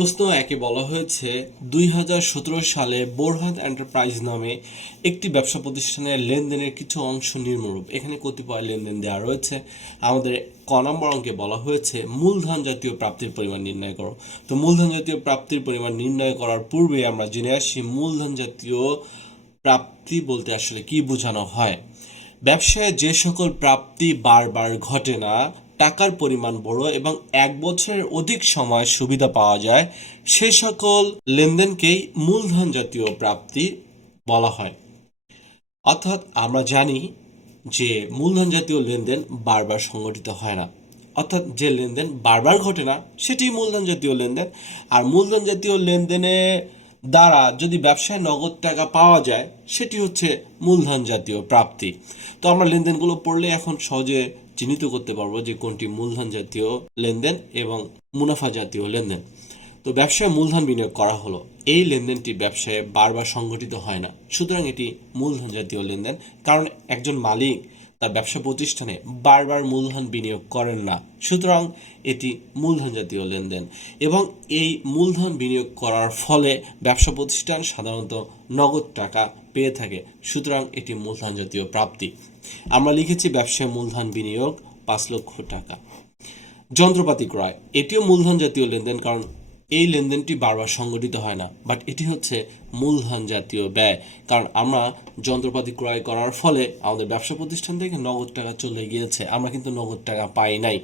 প্রশ্ন একে বলা হয়েছে 2017 সালে বোরহান এন্টারপ্রাইজ নামে একটি ব্যবসা প্রতিষ্ঠানের লেনদেনের কিছু অংশ নিম্নরূপ। এখানে কতিপয় লেনদেন দেওয়া রয়েছে। আমাদের ক নম্বর অঙ্কে বলা হয়েছে মূলধন জাতীয় প্রাপ্তির পরিমাণ নির্ণয় করো। তো মূলধন জাতীয় প্রাপ্তির পরিমাণ নির্ণয় করার পূর্বে আমরা জেনে আসি মূলধন জাতীয় প্রাপ্তি বলতে আসলে কি বোঝানো হয়। ব্যবসায় যে সকল প্রাপ্তি বারবার ঘটে না, টাকার পরিমাণ বড় এবং এক বছরের অধিক সময় সুবিধা পাওয়া যায়, সে সকল লেনদেনকেই মূলধন জাতীয় প্রাপ্তি বলা হয়। অর্থাৎ আমরা জানি যে মূলধন জাতীয় লেনদেন বারবার সংগঠিত হয় না, অর্থাৎ যে লেনদেন বারবার ঘটে না সেটি মূলধন জাতীয় লেনদেন। আর মূলধন জাতীয় লেনদেনে দ্বারা যদি ব্যবসায় নগদ টাকা পাওয়া যায় সেটি হচ্ছে মূলধন জাতীয় প্রাপ্তি। তো আমরা লেনদেনগুলো পড়লে এখন সহজে চিহ্নিত করতে পারবো যে কোনটি মূলধন জাতীয় লেনদেন এবং মুনাফা জাতীয় লেনদেন। তো ব্যবসায় মূলধন বিনিয়োগ করা হলো, এই লেনদেনটি ব্যবসায় বারবার সংঘটিত হয় না, সুতরাং এটি মূলধন জাতীয় লেনদেন। কারণ একজন মালিক তার ব্যবসা প্রতিষ্ঠানে বারবার মূলধন বিনিয়োগ করেন না, সুতরাং এটি মূলধন জাতীয় লেনদেন। এবং এই মূলধন বিনিয়োগ করার ফলে ব্যবসা প্রতিষ্ঠান সাধারণত নগদ টাকা পেয়ে থাকে, সুতরাং এটি মূলধন জাতীয় প্রাপ্তি। আমরা লিখেছি ব্যবসায় মূলধন বিনিয়োগ 5 লক্ষ টাকা। যন্ত্রপাতি ক্রয়, এটিও মূলধন জাতীয় লেনদেন, কারণ এই লেনদেনটি বারবার সংগঠিত হয় না, বাট এটি হচ্ছে মূলধন জাতীয় ব্যয়। কারণ আমরা যন্ত্রপাতি ক্রয় করার ফলে আমাদের ব্যবসা প্রতিষ্ঠান থেকে নগদ টাকা চলে গিয়েছে, আমরা কিন্তু নগদ টাকা পাই নাই।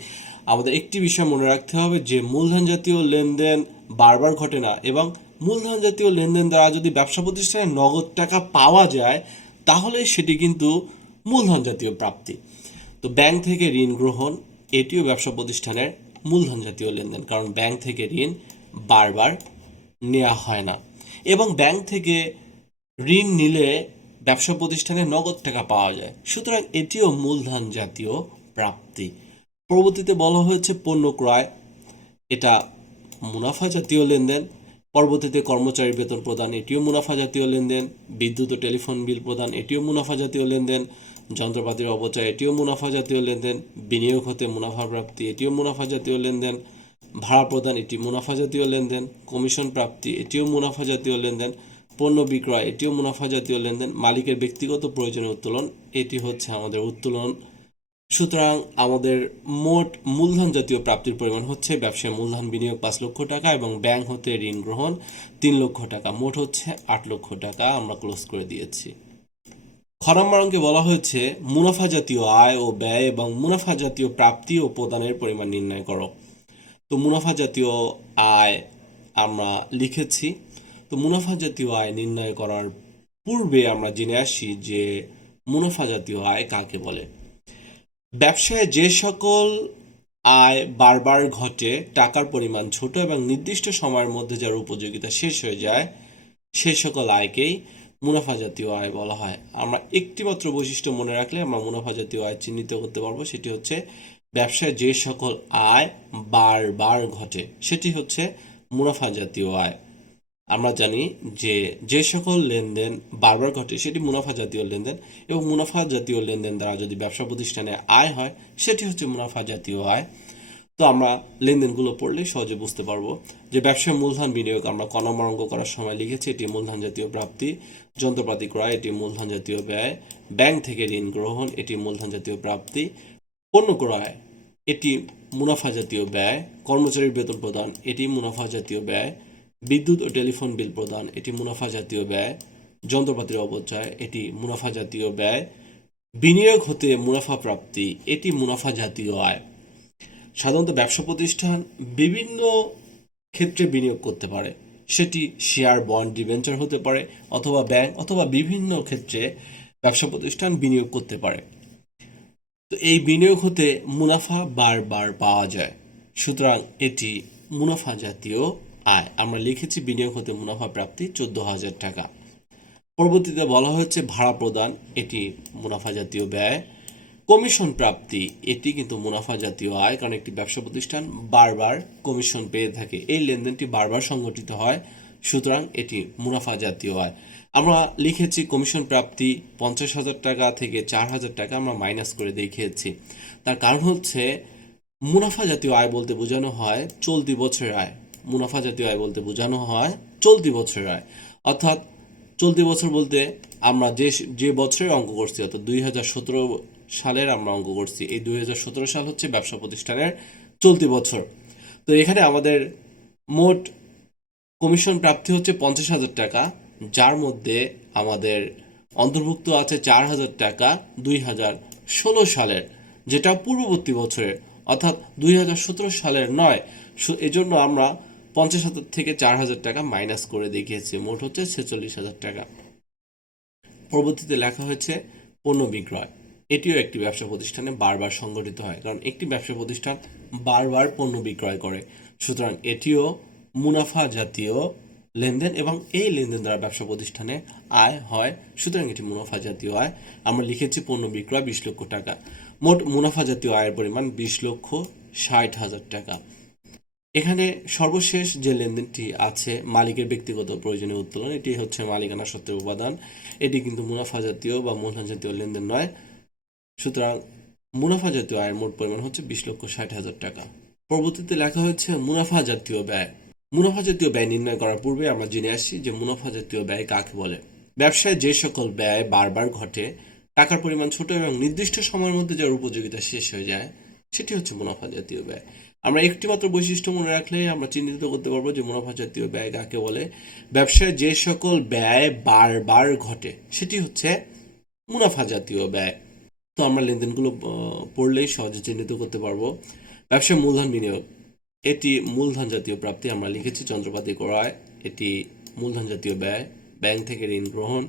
আমাদের একটি বিষয় মনে রাখতে হবে যে মূলধন জাতীয় লেনদেন বারবার ঘটে না, এবং মূলধন জাতীয় লেনদেন দ্বারা যদি ব্যবসা প্রতিষ্ঠানে নগদ টাকা পাওয়া যায় তাহলে সেটি কিন্তু মূলধন জাতীয় প্রাপ্তি। তো ব্যাংক থেকে ঋণ গ্রহণ, এটিও ব্যবসা প্রতিষ্ঠানের মূলধন জাতীয় লেনদেন, কারণ ব্যাংক থেকে ঋণ বারবার নেওয়া হয় না, এবং ব্যাংক থেকে ঋণ নিলে ব্যবসা প্রতিষ্ঠানে নগদ টাকা পাওয়া যায়, সুতরাং এটিও মূলধন জাতীয় প্রাপ্তি। পরবর্তীতে বলা হয়েছে পণ্য ক্রয়, এটা মুনাফা জাতীয় লেনদেন। পরবর্তীতে কর্মচারী বেতন প্রদান, এটিও মুনাফা জাতীয় লেনদেন। বিদ্যুৎ ও টেলিফোন বিল প্রদান, এটিও মুনাফা জাতীয় লেনদেন। যন্ত্রপাতির অপচয়, এটিও মুনাফা জাতীয় লেনদেন। বিনিয়োগ হতে মুনাফা প্রাপ্তি, এটিও মুনাফা জাতীয় লেনদেন। ভাড়া প্রদান, এটি মুনাফা জাতীয় লেনদেন। কমিশন প্রাপ্তি, এটিও মুনাফা জাতীয় লেনদেন। পণ্য বিক্রয়, এটিও মুনাফা জাতীয় লেনদেন। মালিকের ব্যক্তিগত প্রয়োজনীয় উত্তোলন, এটি হচ্ছে আমাদের উত্তোলন। সুতরাং আমাদের মোট মূলধন জাতীয় প্রাপ্তির পরিমাণ হচ্ছে ব্যবসায় মূলধন বিনিয়োগ 5 লক্ষ টাকা এবং ব্যাংক হতে ঋণ গ্রহণ 3 লক্ষ টাকা, মোট হচ্ছে 8 লক্ষ টাকা। আমরা ক্লোজ করে দিয়েছি। খ নম্বর অঙ্কে বলা হয়েছে মুনাফা জাতীয় আয় ও ব্যয় এবং মুনাফা জাতীয় প্রাপ্তি ও প্রদানের পরিমাণ নির্ণয় করো। তো মুনাফা জাতীয় আয় আমরা লিখেছি। তো মুনাফা জাতীয় আয় নির্ণয় করার পূর্বে আমরা জেনে আসি যে মুনাফা জাতীয় আয় কাকে বলে। ব্যবসায় যে সকল আয় বারবার ঘটে, টাকার পরিমাণ ছোট এবং নির্দিষ্ট সময়ের মধ্যে যার উপযোগিতা শেষ হয়ে যায়, সে সকল আয়কেই মুনাফা জাতীয় আয় বলা হয়। আমরা একটিমাত্র বৈশিষ্ট্য মনে রাখলে আমরা মুনাফা জাতীয় আয় চিহ্নিত করতে পারবো, সেটি হচ্ছে ব্যবসায় যে সকল আয় বারবার ঘটে সেটি হচ্ছে মুনাফা জাতীয় আয়। আমরা জানি যে যে সকল লেনদেন বারবার ঘটে সেটি মুনাফা জাতীয় লেনদেন, এবং মুনাফা জাতীয় লেনদেন দ্বারা যদি ব্যবসা প্রতিষ্ঠানে আয় হয় সেটি হচ্ছে মুনাফা জাতীয় আয়। তো আমরা লেনদেনগুলো পড়লে সহজে বুঝতে পারবো যে ব্যবসায় মূলধন বিনিয়োগ আমরা ক নম্বর অঙ্ক করার সময় লিখেছি, এটি মূলধন জাতীয় প্রাপ্তি। যন্ত্রপাতি ক্রয়, এটি মূলধন জাতীয় ব্যয়। ব্যাংক থেকে ঋণ গ্রহণ, এটি মূলধন জাতীয় প্রাপ্তি। পণ্য ক্রয়, এটি মুনাফা জাতীয় ব্যয়। কর্মচারীর বেতন প্রদান, এটি মুনাফা জাতীয় ব্যয়। বিদ্যুৎ ও টেলিফোন বিল প্রদান, এটি মুনাফা জাতীয় ব্যয়। যন্ত্রপাতির অপচয়, এটি মুনাফা জাতীয় ব্যয়। বিনিয়োগ হতে মুনাফা প্রাপ্তি, এটি মুনাফা জাতীয় আয়। সাধারণত ব্যবসা প্রতিষ্ঠান বিভিন্ন ক্ষেত্রে বিনিয়োগ করতে পারে, সেটি শেয়ার, বন্ড, ডিবেঞ্চার হতে পারে, অথবা ব্যাংক, অথবা বিভিন্ন ক্ষেত্রে ব্যবসা প্রতিষ্ঠান বিনিয়োগ করতে পারে। তো এই বিনিয়োগ হতে মুনাফা বারবার পাওয়া যায়, সুতরাং এটি মুনাফা জাতীয় আয়। আমরা লিখেছি বিনিয়োগ হতে মুনাফা প্রাপ্তি 14,000 টাকা। পরবর্তীতে বলা হয়েছে ভাড়া প্রদান, এটি মুনাফা জাতীয় ব্যয়। কমিশন প্রাপ্তি, এটি কিন্তু মুনাফা জাতীয় আয়, কারণ একটি ব্যবসা প্রতিষ্ঠান বারবার কমিশন পেয়ে থাকে, এই লেনদেনটি বারবার সংগঠিত হয়, সুতরাং এটি মুনাফা জাতীয় আয়। আমরা লিখেছি কমিশন প্রাপ্তি 50,000 টাকা থেকে 4,000 টাকা আমরা মাইনাস করে দেখিয়েছি। তার কারণ হচ্ছে মুনাফা জাতীয় আয় বলতে বোঝানো হয় চলতি বছরের আয়, মুনাফা জাতীয় আয় বলতে বোঝানো হয় চলতি বছরের আয়। অর্থাৎ চলতি বছর বলতে আমরা যে বছরের অঙ্ক করছি, অর্থাৎ 2017 সালের আমরা অঙ্ক করছি, এই 2017 সাল হচ্ছে ব্যবসা প্রতিষ্ঠানের চলতি বছর। তো এখানে আমাদের মোট কমিশন প্রাপ্তি হচ্ছে 50,000 টাকা, যার মধ্যে আমাদের অন্তর্ভুক্ত আছে 4,000 টাকা 2016 সালের, যেটা পূর্ববর্তী বছরের, অর্থাৎ 2017 সালের নয়। এজন্য আমরা 50,000 থেকে 4,000 টাকা মাইনাস করে দেখিয়েছি, মোট হচ্ছে 46,000 টাকা। পরবর্তীতে লেখা হয়েছে পণ্য বিক্রয়। এটিও একটি ব্যবসা প্রতিষ্ঠানে বারবার সংঘটিত হয়, কারণ একটি ব্যবসা প্রতিষ্ঠান বারবার পণ্য বিক্রয় করে, সুতরাং এটিও মুনাফা জাতীয় লেনদেন এবং এই লেনদেন দ্বারা ব্যবসা প্রতিষ্ঠানে আয় হয়, সুতরাং এটি মুনাফা জাতীয় আয়। আমরা লিখেছি পণ্য বিক্রয় 20 লক্ষ টাকা। মোট মুনাফা জাতীয় আয়ের পরিমাণ 20,60,000 টাকা। এখানে সর্বশেষ যে লেনদেনটি আছে মালিকের ব্যক্তিগত প্রয়োজনীয় উত্তোলন, এটি হচ্ছে মালিকানা সত্ত্বের উপাদান। এটি কিন্তু মুনাফা জাতীয় বা মূলধন জাতীয় লেনদেন নয়, সুতরাং মুনাফা জাতীয় আয়ের মোট পরিমাণ হচ্ছে 20,60,000 টাকা। পরবর্তীতে লেখা হয়েছে মুনাফা জাতীয় ব্যয়। মুনাফা জাতীয় ব্যয় নির্ণয় করার পূর্বে আমরা জেনে আসি যে মুনাফা জাতীয় ব্যয় কাকে বলে। ব্যবসায় যে সকল ব্যয় বারবার ঘটে, টাকার পরিমাণ ছোট এবং নির্দিষ্ট সময়ের মধ্যে যার উপযোগিতা শেষ হয়ে যায়, সেটি হচ্ছে মুনাফা জাতীয় ব্যয়। আমরা একটিমাত্র বৈশিষ্ট্য মনে রাখলেই আমরা চিহ্নিত করতে পারবো যে মুনাফা জাতীয় ব্যয় কাকে বলে। ব্যবসায় যে সকল ব্যয় বারবার ঘটে সেটি হচ্ছে মুনাফা জাতীয় ব্যয়। তো আমরা লেনদেনগুলো পড়লেই সহজে চিহ্নিত করতে পারবো। ব্যবসায় মূলধন বিনিয়োগ, এটি মূলধন জাতীয় প্রাপ্তি। আমরা লিখেছি যন্ত্রপাতি ক্রয়, এটি মূলধন জাতীয় ব্যয়। ব্যাংক থেকে ঋণ গ্রহণ,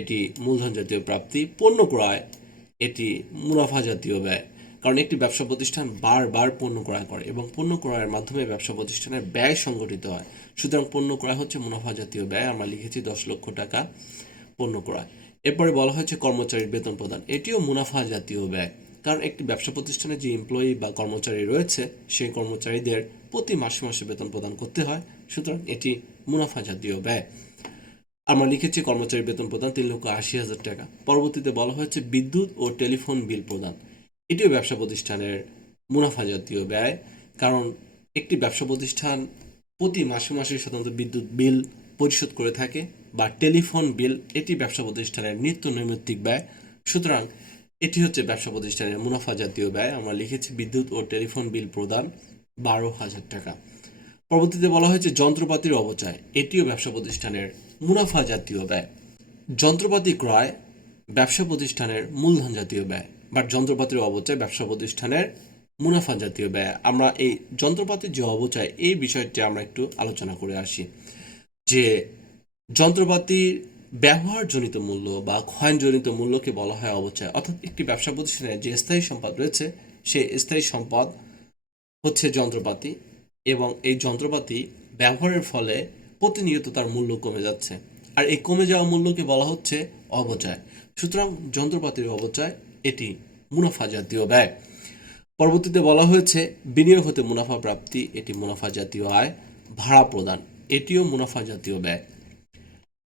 এটি মূলধন জাতীয় প্রাপ্তি। পণ্য ক্রয়, এটি মুনাফা জাতীয় ব্যয়, কারণ একটি ব্যবসা প্রতিষ্ঠান বারবার পণ্য ক্রয় করে এবং পণ্য ক্রয়ের মাধ্যমে ব্যবসা প্রতিষ্ঠানের ব্যয় সংগঠিত হয়, সুতরাং পণ্য ক্রয় হচ্ছে মুনাফা জাতীয় ব্যয়। আমরা লিখেছি 10 লক্ষ টাকা পণ্য ক্রয়। এরপরে বলা হয়েছে কর্মচারীর বেতন প্রদান, এটিও মুনাফা জাতীয় ব্যয়, কারণ একটি ব্যবসা প্রতিষ্ঠানে যে এমপ্লয়ি বা কর্মচারী রয়েছে সেই কর্মচারীদের প্রতি মাসে মাসে বেতন প্রদান করতে হয়, সুতরাং এটি মুনাফা জাতীয় ব্যয়। আমরা লিখেছি কর্মচারী বেতন প্রদান 3,80,000 টাকা। পরবর্তীতে বলা হয়েছে বিদ্যুৎ ও টেলিফোন বিল প্রদান, এটিও ব্যবসা প্রতিষ্ঠানের মুনাফা জাতীয় ব্যয়, কারণ একটি ব্যবসা প্রতিষ্ঠান প্রতি মাসে মাসে সাধারণত বিদ্যুৎ বিল পরিশোধ করে থাকে, বা টেলিফোন বিল, এটি ব্যবসা প্রতিষ্ঠানের নিত্য নৈমিত্তিক ব্যয়, সুতরাং এটি হচ্ছে ব্যবসা প্রতিষ্ঠানের মুনাফা জাতীয় ব্যয়। আমরা লিখেছি বিদ্যুৎ ও টেলিফোন বিল প্রদান 12,000 টাকা। পরবর্তীতে বলা হয়েছে যন্ত্রপাতির অপচয়, এটিও ব্যবসা প্রতিষ্ঠানের মুনাফা জাতীয় ব্যয়। যন্ত্রপাতি ক্রয় ব্যবসা প্রতিষ্ঠানের মূলধন জাতীয় ব্যয়, বা যন্ত্রপাতির অপচয় ব্যবসা প্রতিষ্ঠানের মুনাফা জাতীয় ব্যয়। আমরা এই যন্ত্রপাতির যে অপচয়, এই বিষয়টি আমরা একটু আলোচনা করে আসি, যে যন্ত্রপাতির ব্যবহারজনিত মূল্য বা ক্ষয়জনিত মূল্যকে বলা হয় অপচয়। অর্থাৎ একটি ব্যবসা প্রতিষ্ঠানের যে স্থায়ী সম্পদ রয়েছে সেই স্থায়ী সম্পদ হচ্ছে যন্ত্রপাতি, এবং এই যন্ত্রপাতি ব্যবহারের ফলে প্রতিনিয়ত তার মূল্য কমে যাচ্ছে, আর এই কমে যাওয়া মূল্যকে বলা হচ্ছে অপচয়, সুতরাং যন্ত্রপাতির অপচয় এটি মুনাফা জাতীয় ব্যয়। পরবর্তীতে বলা হয়েছে বিনিয়োগ হতে মুনাফা প্রাপ্তি, এটি মুনাফা জাতীয় আয়। ভাড়া প্রদান, এটিও মুনাফা জাতীয় ব্যয়।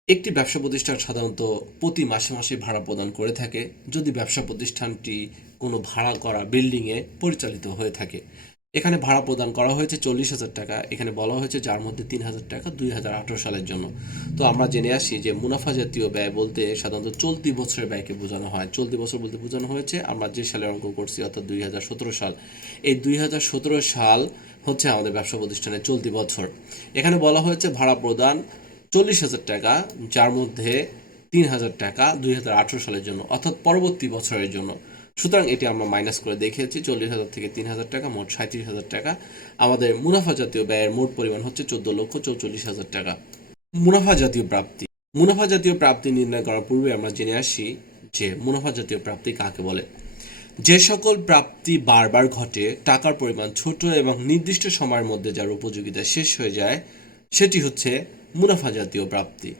একটি ব্যবসা প্রতিষ্ঠান সাধারণত প্রতি মাসে মাসে ভাড়া প্রদান করে থাকে, যদি ব্যবসা প্রতিষ্ঠানটি কোনো ভাড়া করা বিল্ডিংয়ে পরিচালিত হয়ে থাকে। এখানে ভাড়া প্রদান করা হয়েছে 40,000 টাকা, এখানে বলা হয়েছে যার মধ্যে 3,000 টাকা 2018 সালের জন্য। তো আমরা জেনে আসি যে মুনাফা জাতীয় ব্যয় বলতে সাধারণত চলতি বছরের ব্যয়কে বোঝানো হয়। চলতি বছর বলতে বোঝানো হয়েছে আমরা যে সালের অঙ্ক করছি, অর্থাৎ 2017 সাল। এই 2017 সাল হচ্ছে আমাদের ব্যবসা প্রতিষ্ঠানের চলতি বছর। এখানে বলা হয়েছে ভাড়া প্রদান 40,000 টাকা, যার মধ্যে 3,000 টাকা 2018 সালের জন্য, অর্থাৎ পরবর্তী বছরের জন্য, সুতরাং এটি আমরা মাইনাস করে দেখিয়েছি। 40,000 থেকে 3,000 টাকা, মোট 37,000 টাকা। আমাদের মুনাফা জাতীয় ব্যয়ের মোট পরিমাণ হচ্ছে 14,44,000 টাকা। মুনাফা জাতীয় প্রাপ্তি। মুনাফা জাতীয় প্রাপ্তি নির্ণয় করার পূর্বে আমরা জেনে আসি যে মুনাফা জাতীয় প্রাপ্তি কাকে বলে। যে সকল প্রাপ্তি বারবার ঘটে, টাকার পরিমাণ ছোট এবং নির্দিষ্ট সময়ের মধ্যে যার উপযোগিতা শেষ হয়ে যায়, সেটি হচ্ছে মুনাফা জাতীয় প্রাপ্তি।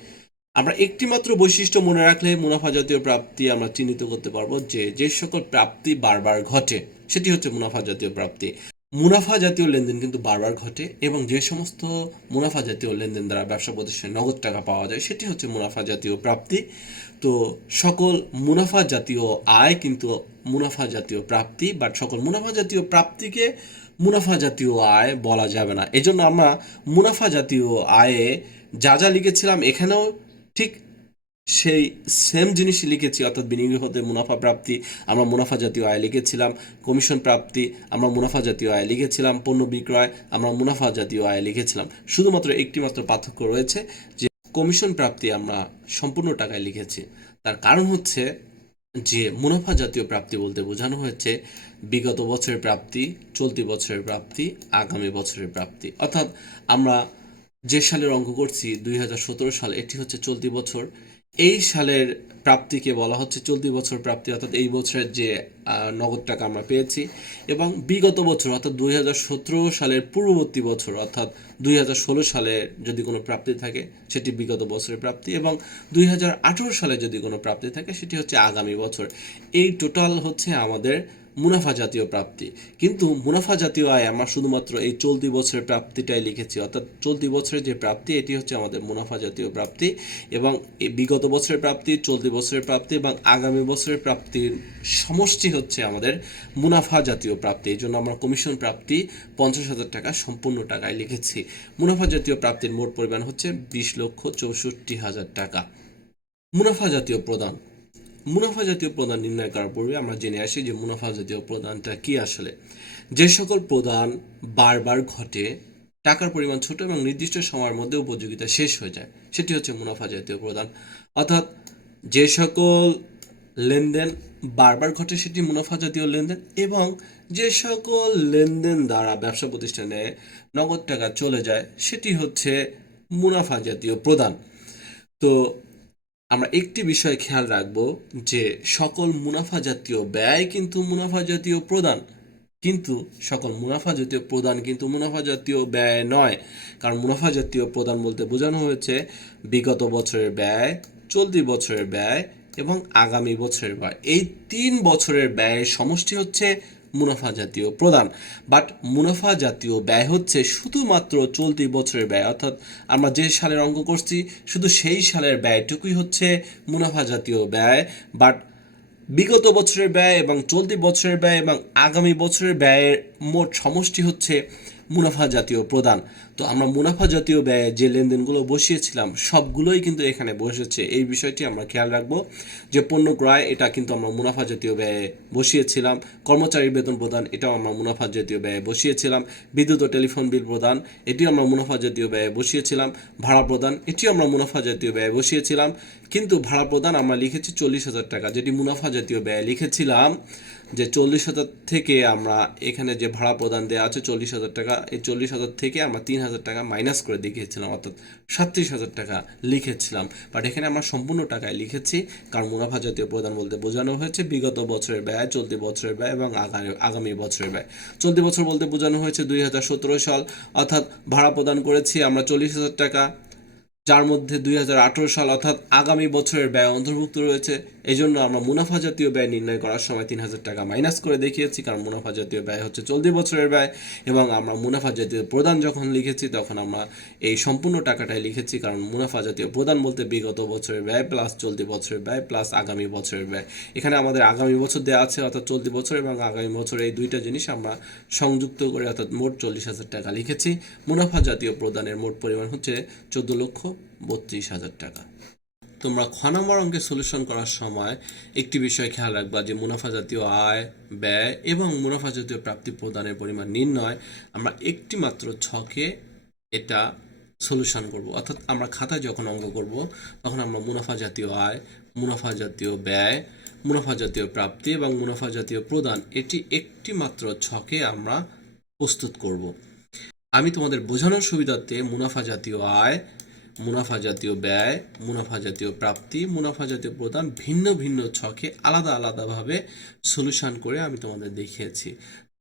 আমরা একটিমাত্র বৈশিষ্ট্য মনে রাখলে মুনাফা জাতীয় প্রাপ্তি আমরা চিহ্নিত করতে পারবো, যে যে সকল প্রাপ্তি বারবার ঘটে সেটি হচ্ছে মুনাফা জাতীয় প্রাপ্তি। মুনাফা জাতীয় লেনদেন কিন্তু বারবার ঘটে, এবং যে সমস্ত মুনাফা জাতীয় লেনদেন দ্বারা ব্যবসা প্রতিষ্ঠানে নগদ টাকা পাওয়া যায় সেটি হচ্ছে মুনাফা জাতীয় প্রাপ্তি। তো সকল মুনাফা জাতীয় আয় কিন্তু মুনাফা জাতীয় প্রাপ্তি, বা সকল মুনাফা জাতীয় প্রাপ্তিকে মুনাফা জাতীয় আয় বলা যাবে না। এজন্য আমরা মুনাফা জাতীয় আয়ে যা যা লিখেছিলাম এখানেও ঠিক সেই সেম জিনিসই লিখেছি, অর্থাৎ বিনিয়োগ হতে মুনাফা প্রাপ্তি আমরা মুনাফা জাতীয় আয় লিখেছিলাম, কমিশন প্রাপ্তি আমরা মুনাফা জাতীয় আয় লিখেছিলাম, পণ্য বিক্রয় আমরা মুনাফা জাতীয় আয় লিখেছিলাম। শুধুমাত্র একটি মাত্র পার্থক্য রয়েছে যে কমিশন প্রাপ্তি আমরা সম্পূর্ণ টাকায় লিখেছি। তার কারণ হচ্ছে যে মুনাফা জাতীয় প্রাপ্তি বলতে বোঝানো হয়েছে বিগত বছরের প্রাপ্তি, চলতি বছরের প্রাপ্তি, আগামী বছরের প্রাপ্তি। অর্থাৎ আমরা যে সালের অঙ্ক করছি 2017 সাল, এটি হচ্ছে চলতি বছর। এই সালের প্রাপ্তিকে বলা হচ্ছে চলতি বছর প্রাপ্তি, অর্থাৎ এই বছরের যে নগদ টাকা আমরা পেয়েছি। এবং বিগত বছর অর্থাৎ 2017 সালের পূর্ববর্তী বছর অর্থাৎ 2016 সালে যদি কোনো প্রাপ্তি থাকে সেটি বিগত বছরের প্রাপ্তি, এবং 2018 সালে যদি কোনো প্রাপ্তি থাকে সেটি হচ্ছে আগামী বছর। এই টোটাল হচ্ছে আমাদের মুনাফা জাতীয় প্রাপ্তি। কিন্তু মুনাফা জাতীয় আয় আমরা শুধুমাত্র এই চলতি বছরের প্রাপ্তিটাই লিখেছি, অর্থাৎ চলতি বছরের যে প্রাপ্তি এটি হচ্ছে আমাদের মুনাফা জাতীয় প্রাপ্তি, এবং এই বিগত বছরের প্রাপ্তি, চলতি বছরের প্রাপ্তি এবং আগামী বছরের প্রাপ্তির সমষ্টি হচ্ছে আমাদের মুনাফা জাতীয় প্রাপ্তি। এই জন্য আমরা কমিশন প্রাপ্তি 50,000 টাকা সম্পূর্ণ টাকায় লিখেছি। মুনাফা জাতীয় প্রাপ্তির মোট পরিমাণ হচ্ছে 20,64,000 টাকা। মুনাফা জাতীয় প্রদান। মুনাফা জাতীয় প্রদান নির্ণয় করার পূর্বে আমরা জেনে আসি যে মুনাফা জাতীয় প্রদানটা কি আসলে। যে সকল প্রদান বারবার ঘটে, টাকার পরিমাণ ছোট এবং নির্দিষ্ট সময়ের মধ্যে উপযোগিতা শেষ হয়ে যায়, সেটি হচ্ছে মুনাফা জাতীয় প্রদান। অর্থাৎ যে সকল লেনদেন বারবার ঘটে সেটি মুনাফা জাতীয় লেনদেন, এবং যে সকল লেনদেন দ্বারা ব্যবসা প্রতিষ্ঠানে নগদ টাকা চলে যায় সেটি হচ্ছে মুনাফা জাতীয় প্রদান। তো আমরা একটি বিষয় খেয়াল রাখবো যে সকল মুনাফা জাতীয় ব্যয় কিন্তু মুনাফা জাতীয় প্রদান, কিন্তু সকল মুনাফা জাতীয় প্রদান কিন্তু মুনাফা জাতীয় ব্যয় নয়। কারণ মুনাফা জাতীয় প্রদান বলতে বোঝানো হয়েছে বিগত বছরের ব্যয়, চলতি বছরের ব্যয় এবং আগামী বছরের ব্যয়। এই 3 বছরের ব্যয়ের সমষ্টি হচ্ছে মুনাফা জাতীয় প্রদান। বাট মুনাফা জাতীয় ব্যয় হচ্ছে শুধুমাত্র চলতি বছরের ব্যয়, অর্থাৎ আমরা যে সালের অঙ্ক করছি শুধু সেই সালের ব্যয়টুকুই হচ্ছে মুনাফা জাতীয় ব্যয়। বাট বিগত বছরের ব্যয় এবং চলতি বছরের ব্যয় এবং আগামী বছরের ব্যয়ের মোট সমষ্টি হচ্ছে মুনাফা জাতীয় প্রদান। তো আমরা মুনাফা জাতীয় ব্যয়ে যে লেনদেনগুলো বসিয়েছিলাম সবগুলোই কিন্তু এখানে বসেছে, এই বিষয়টি আমরা খেয়াল রাখবো। যে পণ্য ক্রয় এটা কিন্তু আমরা মুনাফা জাতীয় ব্যয়ে বসিয়েছিলাম, কর্মচারী বেতন প্রদান এটাও আমরা মুনাফা জাতীয় ব্যয়ে বসিয়েছিলাম, বিদ্যুৎ ও টেলিফোন বিল প্রদান এটিও আমরা মুনাফা জাতীয় ব্যয়ে বসিয়েছিলাম, ভাড়া প্রদান এটিও আমরা মুনাফা জাতীয় ব্যয়ে বসিয়েছিলাম। কিন্তু ভাড়া প্রদান আমরা লিখেছি 40,000 টাকা, যেটি মুনাফা জাতীয় ব্যয় লিখেছিলাম। যে 40,000 থেকে আমরা এখানে যে ভাড়া প্রদান দেওয়া আছে 40,000 টাকা, এই 40,000 থেকে আমরা 3,000 টাকা মাইনাস করে দেখিয়েছিলাম, অর্থাৎ 37,000 টাকা লিখেছিলাম। বাট এখানে আমরা সম্পূর্ণ টাকায় লিখেছি, কারণ মুনাফা জাতীয় প্রদান বলতে বোঝানো হয়েছে বিগত বছরের ব্যয়, চলতি বছরের ব্যয় এবং আগামী বছরের ব্যয়। চলতি বছর বলতে বোঝানো হয়েছে 2017 সাল, অর্থাৎ ভাড়া প্রদান করেছি আমরা 40,000 টাকা, যার মধ্যে 2018 সাল অর্থাৎ আগামী বছরের ব্যয় অন্তর্ভুক্ত রয়েছে। এই জন্য আমরা মুনাফা জাতীয় ব্যয় নির্ণয় করার সময় 3,000 টাকা মাইনাস করে দেখিয়েছি, কারণ মুনাফা জাতীয় ব্যয় হচ্ছে চলতি বছরের ব্যয়। এবং আমরা মুনাফা জাতীয় প্রদান যখন লিখেছি তখন আমরা এই সম্পূর্ণ টাকাটাই লিখেছি, কারণ মুনাফা জাতীয় প্রদান বলতে বিগত বছরের ব্যয় প্লাস চলতি বছরের ব্যয় প্লাস আগামী বছরের ব্যয়। এখানে আমাদের আগামী বছর দেওয়া আছে, অর্থাৎ চলতি বছর এবং আগামী বছর, এই দুইটা জিনিস আমরা সংযুক্ত করে অর্থাৎ মোট 40,000 টাকা লিখেছি। মুনাফা জাতীয় প্রদানের মোট পরিমাণ হচ্ছে 14,32,000 টাকা। তোমরা খ নম্বর অঙ্কের সলিউশন করার সময় একটি বিষয় খেয়াল রাখবা যে মুনাফা জাতীয় আয়, ব্যয় এবং মুনাফা জাতীয় প্রাপ্তি প্রদানের পরিমাণ নির্ণয় আমরা একটি মাত্র ছকে এটা সলিউশন করব। অর্থাৎ আমরা খাতায় যখন অঙ্ক করব তখন আমরা মুনাফা জাতীয় আয়, মুনাফা জাতীয় ব্যয়, মুনাফা জাতীয় প্রাপ্তি এবং মুনাফা জাতীয় প্রদান এটি একটি মাত্র ছকে আমরা প্রস্তুত করব। আমি তোমাদের বোঝানোর সুবিধার্থে মুনাফা জাতীয় আয়, মুনাফা জাতীয় ব্যয়, মুনাফা জাতীয় প্রাপ্তি, মুনাফা জাতীয় প্রদান ভিন্ন ভিন্ন ছকে আলাদা আলাদাভাবে সলিউশন করে আমি তোমাদের দেখিয়েছি।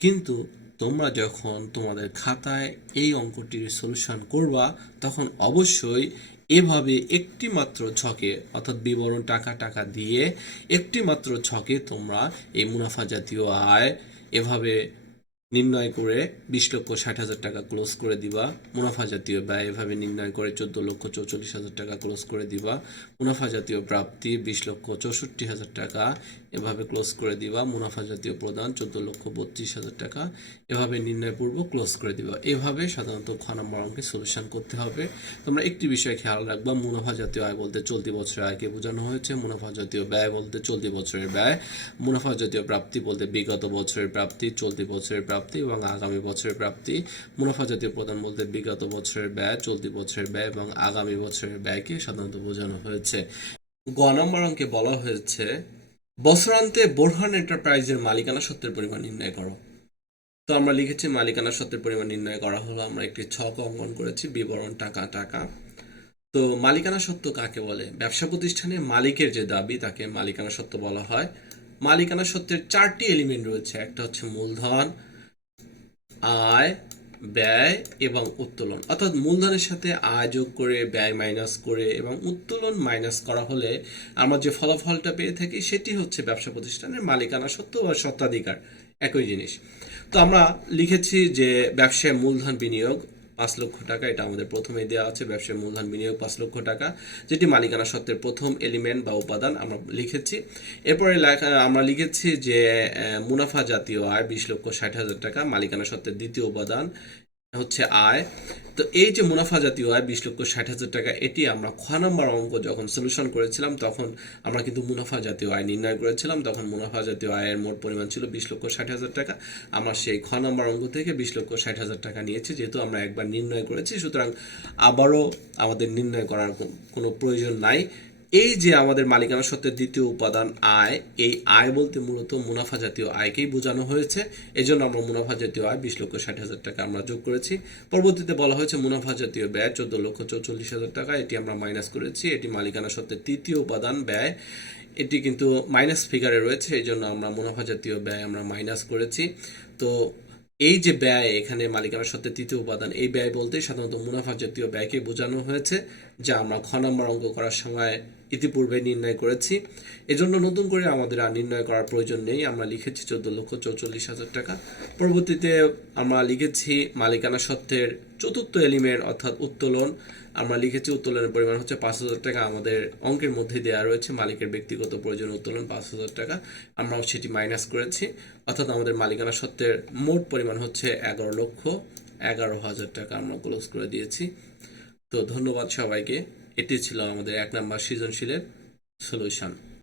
কিন্তু তোমরা যখন তোমাদের খাতায় এই অঙ্কটির সলিউশন করবা তখন অবশ্যই এভাবে একটি মাত্র ছকে অর্থাৎ বিবরণ টাকা টাকা দিয়ে একটি মাত্র ছকে তোমরা এই মুনাফা জাতীয় আয় এভাবে নির্ণয় করে 20,60,000 টাকা ক্লোজ করে দিবা। মুনাফা জাতীয় ব্যয় এভাবে নির্ণয় করে 14,44,000 টাকা ক্লোজ করে দিবা। মুনাফা জাতীয় প্রাপ্তি 20,64,000 টাকা এভাবে ক্লোজ করে দিবা। মুনাফা জাতীয় প্রদান 14,32,000 টাকা এভাবে নির্ণয়পূর্বক ক্লোজ করে দিবা। এভাবে সাধারণত খ নম্বর অঙ্কে সলিউশন করতে হবে। তোমরা একটি বিষয় খেয়াল রাখবা, মুনাফা জাতীয় আয় বলতে চলতি বছরের আয়কে বোঝানো হয়েছে, মুনাফা জাতীয় ব্যয় বলতে চলতি বছরের ব্যয়, মুনাফা জাতীয় প্রাপ্তি বলতে বিগত বছরের প্রাপ্তি, চলতি বছরের প্রাপ্তি এবং আগামী বছরের প্রাপ্তি। মুনাফা জাতীয় প্রদান বলতে বিগত বছরের ব্যয়, চলতি বছরের ব্যয় এবং আগামী বছরের ব্যয়কে সাধারণত বোঝানো হয়েছে। গ নম্বর অঙ্কে বলা হয়েছে বছরান্তে বোরহান এন্টারপ্রাইজের মালিকানা সত্ত্বের পরিমাণ নির্ণয় করো। তো আমরা লিখেছি মালিকানা সত্ত্বের পরিমাণ নির্ণয় করা হলো। আমরা একটি ছক অঙ্কন করেছি, বিবরণ টাকা টাকা। তো মালিকানা সত্ত্ব কাকে বলে? ব্যবসা প্রতিষ্ঠানে মালিকের যে দাবি তাকে মালিকানা সত্ত্ব বলা হয়। মালিকানা সত্ত্বের 4টি এলিমেন্ট রয়েছে। একটা হচ্ছে মূলধন, আয়, ব্যয় এবং উত্তোলন। অর্থাৎ মূলধনের সাথে আয় যোগ করে, ব্যয় মাইনাস করে এবং উত্তোলন মাইনাস করা হলে আমরা যে ফলাফলটা পেয়ে থাকি সেটি হচ্ছে ব্যবসা প্রতিষ্ঠানের মালিকানা সত্ত্ব বা স্বত্বাধিকার, একই জিনিস। তো আমরা লিখেছি যে ব্যবসায় মূলধন বিনিয়োগ 5,00,000 টাকা, এটা আমাদের প্রথমেই দেওয়া আছে। ব্যবসায় মূলধন বিনিয়োগ 5,00,000 টাকা, যেটি মালিকানা সত্ত্বের প্রথম এলিমেন্ট বা উপাদান আমরা লিখেছি। এরপরে আমরা লিখেছি যে মুনাফা জাতীয় আয় 20,60,000 টাকা, মালিকানা সত্ত্বের দ্বিতীয় উপাদান হচ্ছে আয়। তো এই যে মুনাফা জাতীয় আয় 20,60,000 টাকা, এটি আমরা খ নম্বর অঙ্ক যখন সলিউশন করেছিলাম তখন আমরা কিন্তু মুনাফা জাতীয় আয় নির্ণয় করেছিলাম। তখন মুনাফা জাতীয় আয়ের মোট পরিমাণ ছিল 20,60,000 টাকা। আমরা সেই খ নম্বর অঙ্ক থেকে 20,60,000 টাকা নিয়েছি, যেহেতু আমরা একবার নির্ণয় করেছি, সুতরাং আবারও আমাদের নির্ণয় করার কোনো প্রয়োজন নাই। এই যে আমাদের মালিকানা সত্ত্বের দ্বিতীয় উপাদান আয়, এই আয় বলতে মূলত মুনাফা জাতীয় আয়কেই বোঝানো হয়েছে। এজন্য আমরা মুনাফা জাতীয় আয় 20,60,000 টাকা আমরা যোগ করেছি। পরবর্তীতে বলা হয়েছে মুনাফা জাতীয় ব্যয় 14,44,000 টাকা, এটি আমরা মাইনাস করেছি। এটি মালিকানা সত্ত্বের তৃতীয় উপাদান ব্যয়, এটি কিন্তু মাইনাস ফিগারে রয়েছে, এই জন্য আমরা মুনাফা জাতীয় ব্যয় আমরা মাইনাস করেছি। তো এই যে ব্যয় এখানে মালিকানা সত্ত্বের তৃতীয় উপাদান, এই ব্যয় বলতে সাধারণত মুনাফা জাতীয় ব্যয়কে বোঝানো হয়েছে, যা আমরা খ নম্বর অঙ্ক করার সময় ইতিপূর্বে নির্ণয় করেছি। এজন্য নতুন করে আমাদের আর নির্ণয় করার প্রয়োজন নেই। আমরা লিখেছি 14,44,000 টাকা। পরবর্তীতে আমরা লিখেছি মালিকানা সত্ত্বের চতুর্থ এলিমেন্ট অর্থাৎ উত্তোলন। আমরা লিখেছি উত্তোলনের পরিমাণ হচ্ছে 5,000 টাকা। আমাদের অঙ্কের মধ্যে দেওয়া রয়েছে মালিকের ব্যক্তিগত প্রয়োজন উত্তোলন 5,000 টাকা, আমরা সেটি মাইনাস করেছি। অর্থাৎ আমাদের মালিকানা সত্ত্বের মোট পরিমাণ হচ্ছে 11,11,000 টাকা আমরা ক্লোজ করে দিয়েছি। তো ধন্যবাদ সবাইকে। এটি ছিল আমাদের 1 নম্বর সৃজনশীলের সলিউশন।